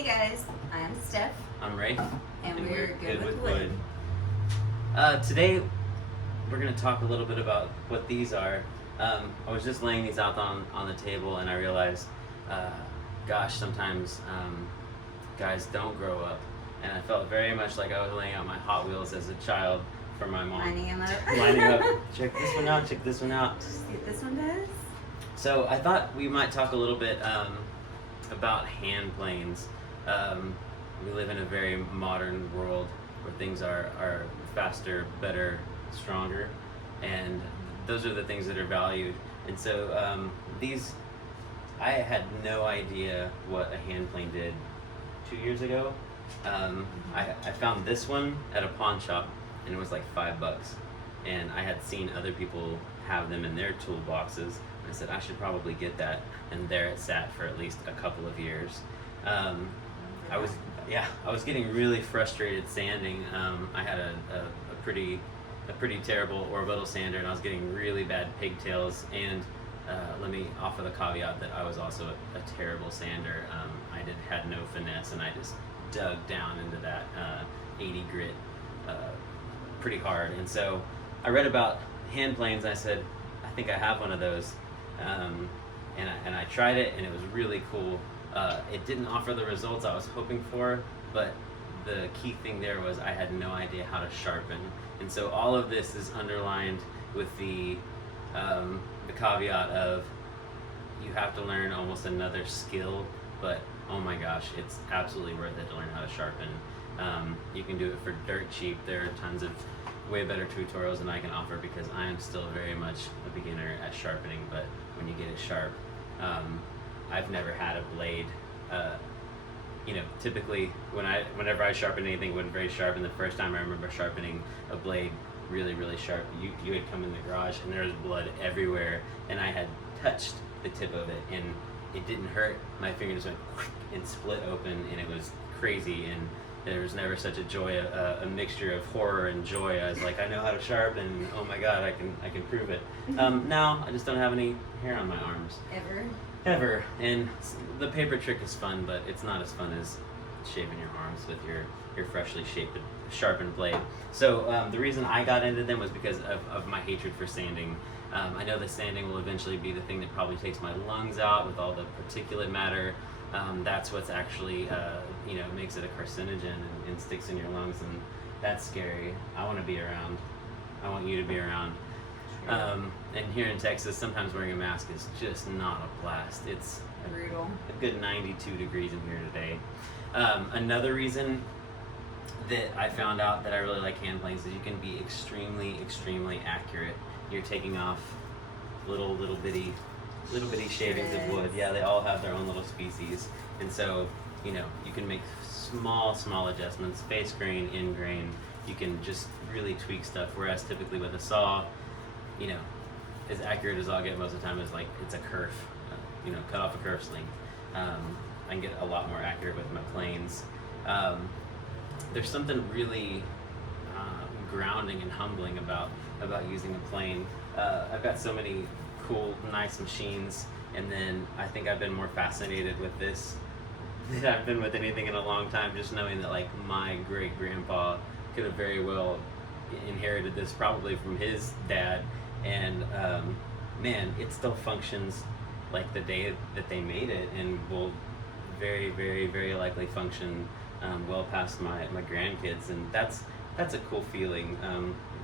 Hey guys, I'm Steph. I'm Ray. And we're good with wood. Today, we're going to talk a little bit about what these are. I was just laying these out on the table and I realized, gosh, sometimes guys don't grow up. And I felt very much like I was laying out my Hot Wheels as a child for my mom. Lining them up. Lining up. Check this one out, check this one out. See what this one does? So I thought we might talk a little bit about hand planes. We live in a very modern world where things are faster, better, stronger, and those are the things that are valued. And so these, I had no idea what a hand plane did 2 years ago. I found this one at a pawn shop and it was like $5, and I had seen other people have them in their toolboxes. I said I should probably get that, and there it sat for at least a couple of years. I was getting really frustrated sanding. I had a pretty terrible orbital sander, and I was getting really bad pigtails. And let me offer the caveat that I was also a terrible sander. I had no finesse, and I just dug down into that 80 grit pretty hard. And so I read about hand planes. I said, I think I have one of those. And I tried it, and it was really cool. It didn't offer the results I was hoping for, but the key thing there was I had no idea how to sharpen. And so all of this is underlined with the caveat of you have to learn almost another skill, but oh my gosh, it's absolutely worth it to learn how to sharpen. You can do it for dirt cheap. There are tons of way better tutorials than I can offer because I am still very much a beginner at sharpening, but when you get it sharp, I've never had a blade. Typically whenever I sharpen anything, it wasn't very sharp, and the first time I remember sharpening a blade really, really sharp, you had come in the garage and there was blood everywhere, and I had touched the tip of it and it didn't hurt. My fingers went and split open, and it was crazy, and there was never such a joy, a mixture of horror and joy. I was like, I know how to sharpen. Oh my God, I can prove it. Now I just don't have any hair on my arms. Ever. And the paper trick is fun, but it's not as fun as shaving your arms with your freshly sharpened blade. So the reason I got into them was because of my hatred for sanding. I know that sanding will eventually be the thing that probably takes my lungs out with all the particulate matter. That's what's actually, makes it a carcinogen and sticks in your lungs, and that's scary. I want to be around. I want you to be around. And here in Texas, sometimes wearing a mask is just not a blast. It's brutal. A good 92 degrees in here today. Another reason that I found out that I really like hand planes is you can be extremely, extremely accurate. You're taking off little bitty shavings of wood. Yeah, they all have their own little species, and so you can make small adjustments, face grain, in grain. You can just really tweak stuff. Whereas typically with a saw, as accurate as I'll get most of the time is like it's a kerf, cut off a kerf sling. I can get a lot more accurate with my planes. There's something really grounding and humbling about using a plane. I've got so many cool, nice machines, and then I think I've been more fascinated with this than I've been with anything in a long time, just knowing that like my great grandpa could have very well inherited this probably from his dad, and man, it still functions like the day that they made it, and will very, very, very likely function well past my grandkids, and that's a cool feeling.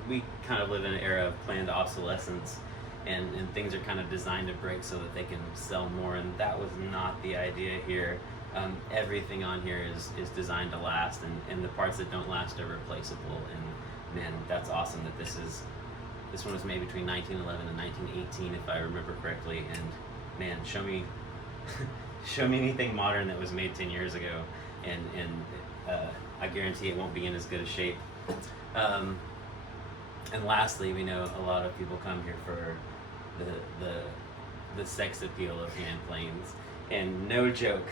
We kind of live in an era of planned obsolescence, and things are kind of designed to break so that they can sell more, and that was not the idea here. Everything on here is designed to last, and the parts that don't last are replaceable, and man, that's awesome that this one was made between 1911 and 1918 if I remember correctly, and man, show me anything modern that was made 10 years ago, and I guarantee it won't be in as good a shape. And lastly, we know a lot of people come here for the sex appeal of hand planes, and no joke,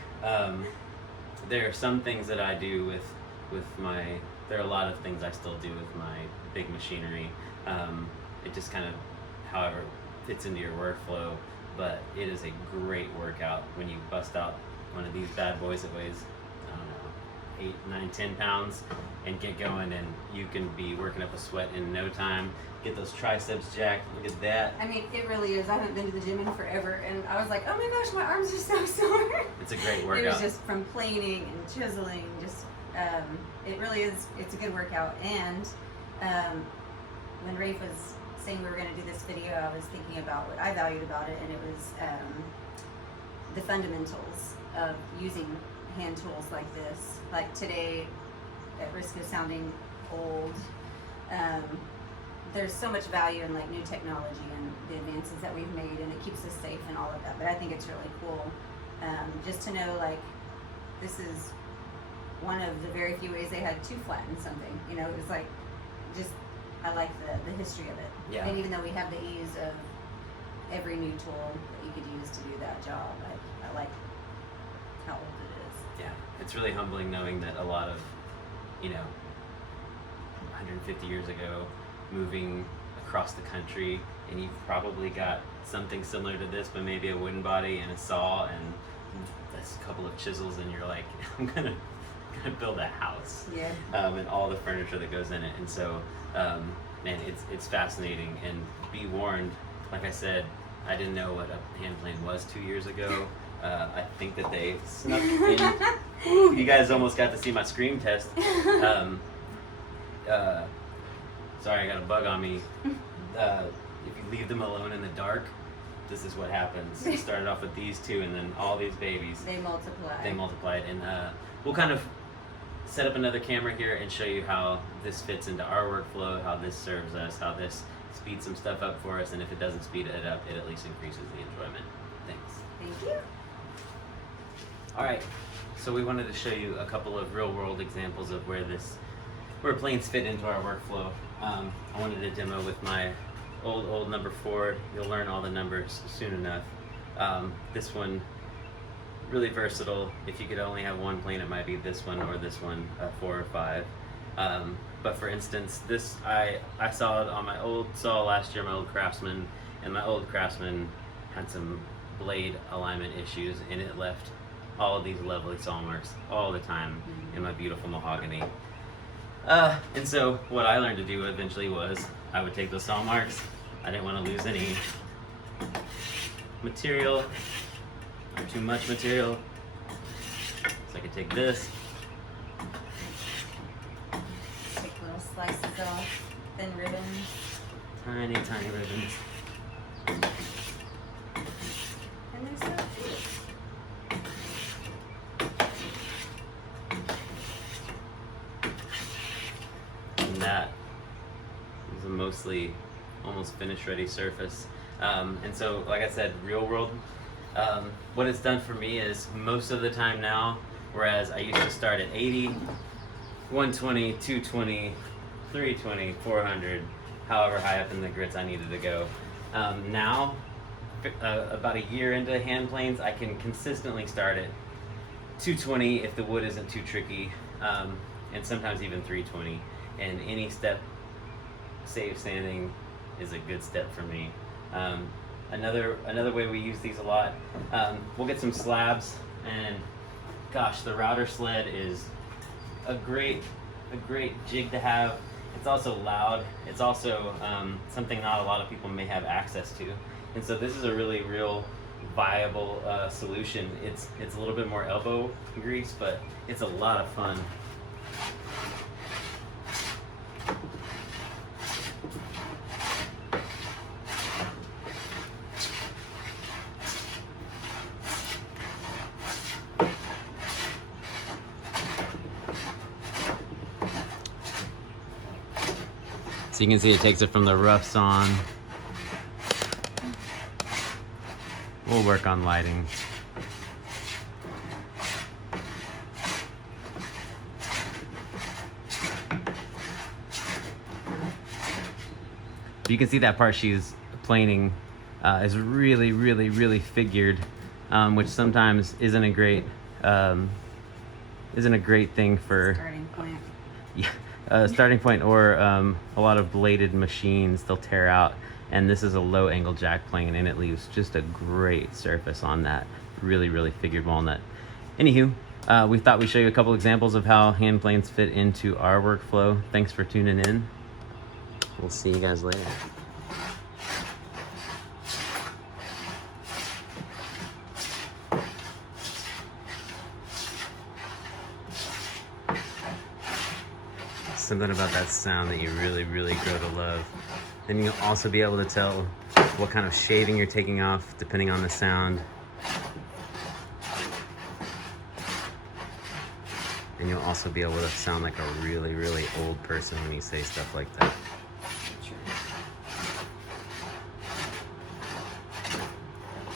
there are some things that I do with my, there are a lot of things I still do with my big machinery. It just kind of, however, fits into your workflow, but it is a great workout when you bust out one of these bad boys that weighs, I don't 8, 9, 10 pounds and get going, and you can be working up a sweat in no time. Get those triceps jacked. Look at that. I mean, it really is. I haven't been to the gym in forever, and I was like, oh my gosh, my arms are so sore. It's a great It workout. was just from planing and chiseling. Just, it really is. It's a good workout. And when Rafe was saying we were going to do this video, I was thinking about what I valued about it, and it was the fundamentals of using hand tools like this. Like today, at risk of sounding old, there's so much value in like new technology and the advances that we've made, and it keeps us safe and all of that. But I think it's really cool just to know like this is one of the very few ways they had to flatten something. You know, it was like just I like the history of it. Yeah. And even though we have the ease of every new tool that you could use to do that job, I like how old it is. Yeah, it's really humbling knowing that a lot of, 150 years ago, moving across the country, and you've probably got something similar to this, but maybe a wooden body and a saw and a couple of chisels, and you're like, I'm gonna build a house. Yeah. And all the furniture that goes in it. And so, man, it's fascinating. And be warned, like I said, I didn't know what a hand plane was 2 years ago. I think that they snuck in. Ooh, you guys almost got to see my scream test. Sorry, I got a bug on me. If you leave them alone in the dark, this is what happens. It started off with these two, and then all these babies. They multiply. They multiplied, and we'll kind of set up another camera here and show you how this fits into our workflow, how this serves us, how this speeds some stuff up for us, and if it doesn't speed it up, it at least increases the enjoyment. Thanks. Thank you. All right, so we wanted to show you a couple of real-world examples of where planes fit into our workflow. I wanted to demo with my old number 4. You'll learn all the numbers soon enough. This one, really versatile. If you could only have one plane, it might be this one or this one, 4 or 5. But for instance, this I saw it on my old saw last year, my old Craftsman, and my old Craftsman had some blade alignment issues, and it left all of these lovely saw marks all the time in my beautiful mahogany. And so what I learned to do eventually was I would take those saw marks. I didn't want to lose any material, or too much material. So I could take this, Take little slices off, thin ribbons. tiny ribbons. And they're so cute. And that is a mostly almost finished ready surface. And so, like I said, real world, what it's done for me is most of the time now, whereas I used to start at 80, 120, 220, 320, 400, however high up in the grits I needed to go. Now, about a year into hand planes, I can consistently start at 220 if the wood isn't too tricky, and sometimes even 320. And any step save sanding is a good step for me. Another way we use these a lot, we'll get some slabs, and gosh, the router sled is a great jig to have. It's also loud. It's also something not a lot of people may have access to, and so this is a really real viable solution. It's a little bit more elbow grease, but it's a lot of fun. So you can see it takes it from the roughs on. We'll work on lighting. You can see that part she's planing is really figured, which sometimes isn't a great thing for Starting point. yeah, starting point, or a lot of bladed machines, they'll tear out, and this is a low angle jack plane, and it leaves just a great surface on that really figured walnut. Anywho, We thought we'd show you a couple examples of how hand planes fit into our workflow. Thanks for tuning in. We'll see you guys later. Something about that sound that you really, really grow to love. Then you'll also be able to tell what kind of shaving you're taking off depending on the sound. And you'll also be able to sound like a really, really old person when you say stuff like that.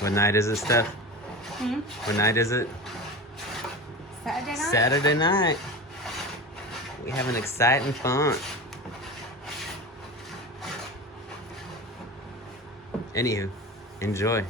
What night is it, Steph? Hmm? What night is it? Saturday night? Saturday night. We having exciting fun. Anywho, enjoy.